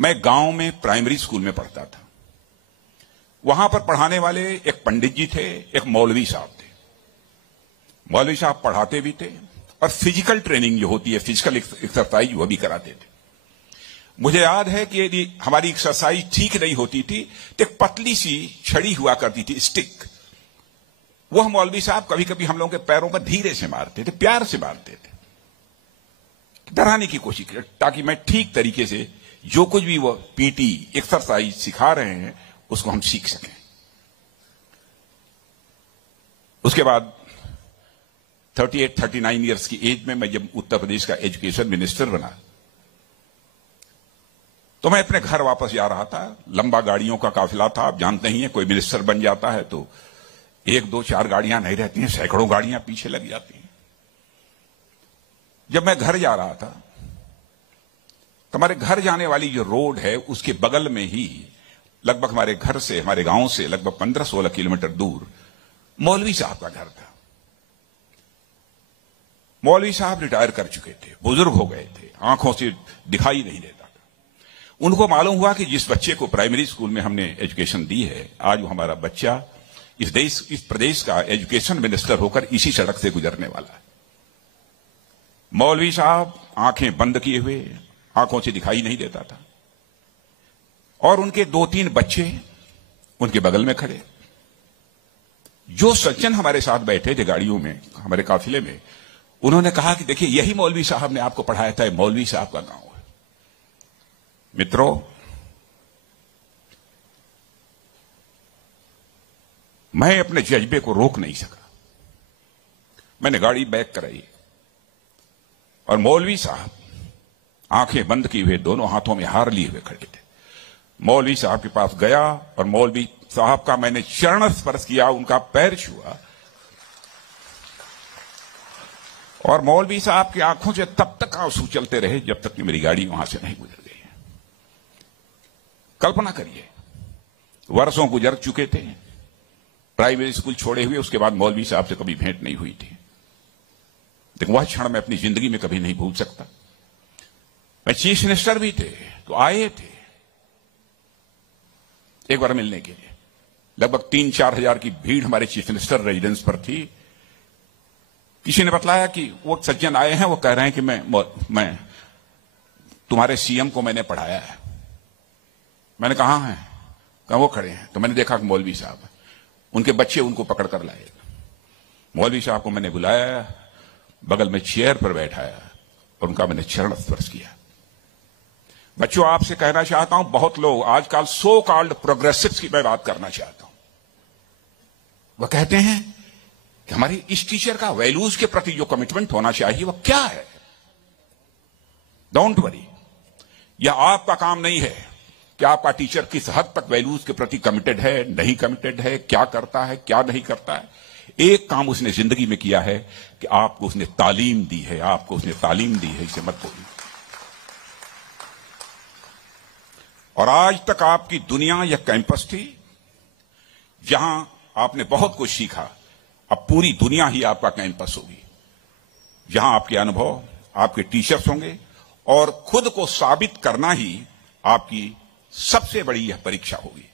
मैं गांव में प्राइमरी स्कूल में पढ़ता था। वहां पर पढ़ाने वाले एक पंडित जी थे, एक मौलवी साहब थे। मौलवी साहब पढ़ाते भी थे और फिजिकल ट्रेनिंग जो होती है, फिजिकल एक्सरसाइज, वो भी कराते थे। मुझे याद है कि यदि हमारी एक्सरसाइज ठीक नहीं होती थी तो एक पतली सी छड़ी हुआ करती थी, स्टिक, वह मौलवी साहब कभी कभी हम लोगों के पैरों पर धीरे से मारते थे, प्यार से मारते थे, डराने की कोशिश की, ताकि मैं ठीक तरीके से जो कुछ भी वो पीटी एक्सरसाइज सिखा रहे हैं उसको हम सीख सकें। उसके बाद 38-39 ईयर्स की एज में मैं जब उत्तर प्रदेश का एजुकेशन मिनिस्टर बना तो मैं अपने घर वापस जा रहा था। लंबा गाड़ियों का काफिला था, आप जानते ही हैं, कोई मिनिस्टर बन जाता है तो 1, 2, 4 गाड़ियां नहीं रहती हैं, सैकड़ों गाड़ियां पीछे लग जाती हैं। जब मैं घर जा रहा था तो हमारे घर जाने वाली जो रोड है उसके बगल में ही, लगभग हमारे घर से, हमारे गांव से लगभग 15-16 किलोमीटर दूर मौलवी साहब का घर था। मौलवी साहब रिटायर कर चुके थे, बुजुर्ग हो गए थे, आंखों से दिखाई नहीं देता था। उनको मालूम हुआ कि जिस बच्चे को प्राइमरी स्कूल में हमने एजुकेशन दी है, आज वो हमारा बच्चा इस प्रदेश का एजुकेशन मिनिस्टर होकर इसी सड़क से गुजरने वाला है। मौलवी साहब आंखें बंद किए हुए, आंखों से दिखाई नहीं देता था, और उनके 2-3 बच्चे उनके बगल में खड़े। जो सज्जन हमारे साथ बैठे थे गाड़ियों में, हमारे काफिले में, उन्होंने कहा कि देखिए, यही मौलवी साहब ने आपको पढ़ाया था, मौलवी साहब का गांव है। मित्रों, मैं अपने जज्बे को रोक नहीं सका। मैंने गाड़ी बैक कराई और मौलवी साहब आंखें बंद किए हुए, दोनों हाथों में हार लिए हुए खड़े थे। मौलवी साहब के पास गया और मौलवी साहब का मैंने चरण स्पर्श किया, उनका पैर छुआ, और मौलवी साहब की आंखों से तब तक आंसू चलते रहे जब तक कि मेरी गाड़ी वहां से नहीं गुजर गई। कल्पना करिए, वर्षों गुजर चुके थे, प्राइमरी स्कूल छोड़े हुए, उसके बाद मौलवी साहब से कभी भेंट नहीं हुई थी, लेकिन वह क्षण मैं अपनी जिंदगी में कभी नहीं भूल सकता। मैं चीफ मिनिस्टर भी थे तो आए थे एक बार मिलने के लिए। लगभग 3-4 हजार की भीड़ हमारे चीफ मिनिस्टर रेजिडेंस पर थी। किसी ने बतलाया कि वो सज्जन आए हैं, वो कह रहे हैं कि मैं तुम्हारे सीएम को मैंने पढ़ाया है। मैंने कहा है, कहा वो खड़े हैं, तो मैंने देखा कि मौलवी साहब, उनके बच्चे उनको पकड़ कर लाए। मौलवी साहब को मैंने बुलाया, बगल में चेयर पर बैठाया और उनका मैंने चरण स्पर्श किया। बच्चों, आपसे कहना चाहता हूं, बहुत लोग आजकल सो कॉल्ड प्रोग्रेसिव्स की मैं बात करना चाहता हूं, वह कहते हैं कि हमारी इस टीचर का वैल्यूज के प्रति जो कमिटमेंट होना चाहिए वह क्या है। डोंट वरी, यह आपका काम नहीं है कि आपका टीचर किस हद तक वैल्यूज के प्रति कमिटेड है, नहीं कमिटेड है, क्या करता है, क्या नहीं करता है। एक काम उसने जिंदगी में किया है कि आपको उसने तालीम दी है, आपको उसने तालीम दी है, इसे मत भूलिए। और आज तक आपकी दुनिया यह कैंपस थी जहां आपने बहुत कुछ सीखा। अब पूरी दुनिया ही आपका कैंपस होगी, जहां आपके अनुभव, आपके टीचर्स होंगे, और खुद को साबित करना ही आपकी सबसे बड़ी यह परीक्षा होगी।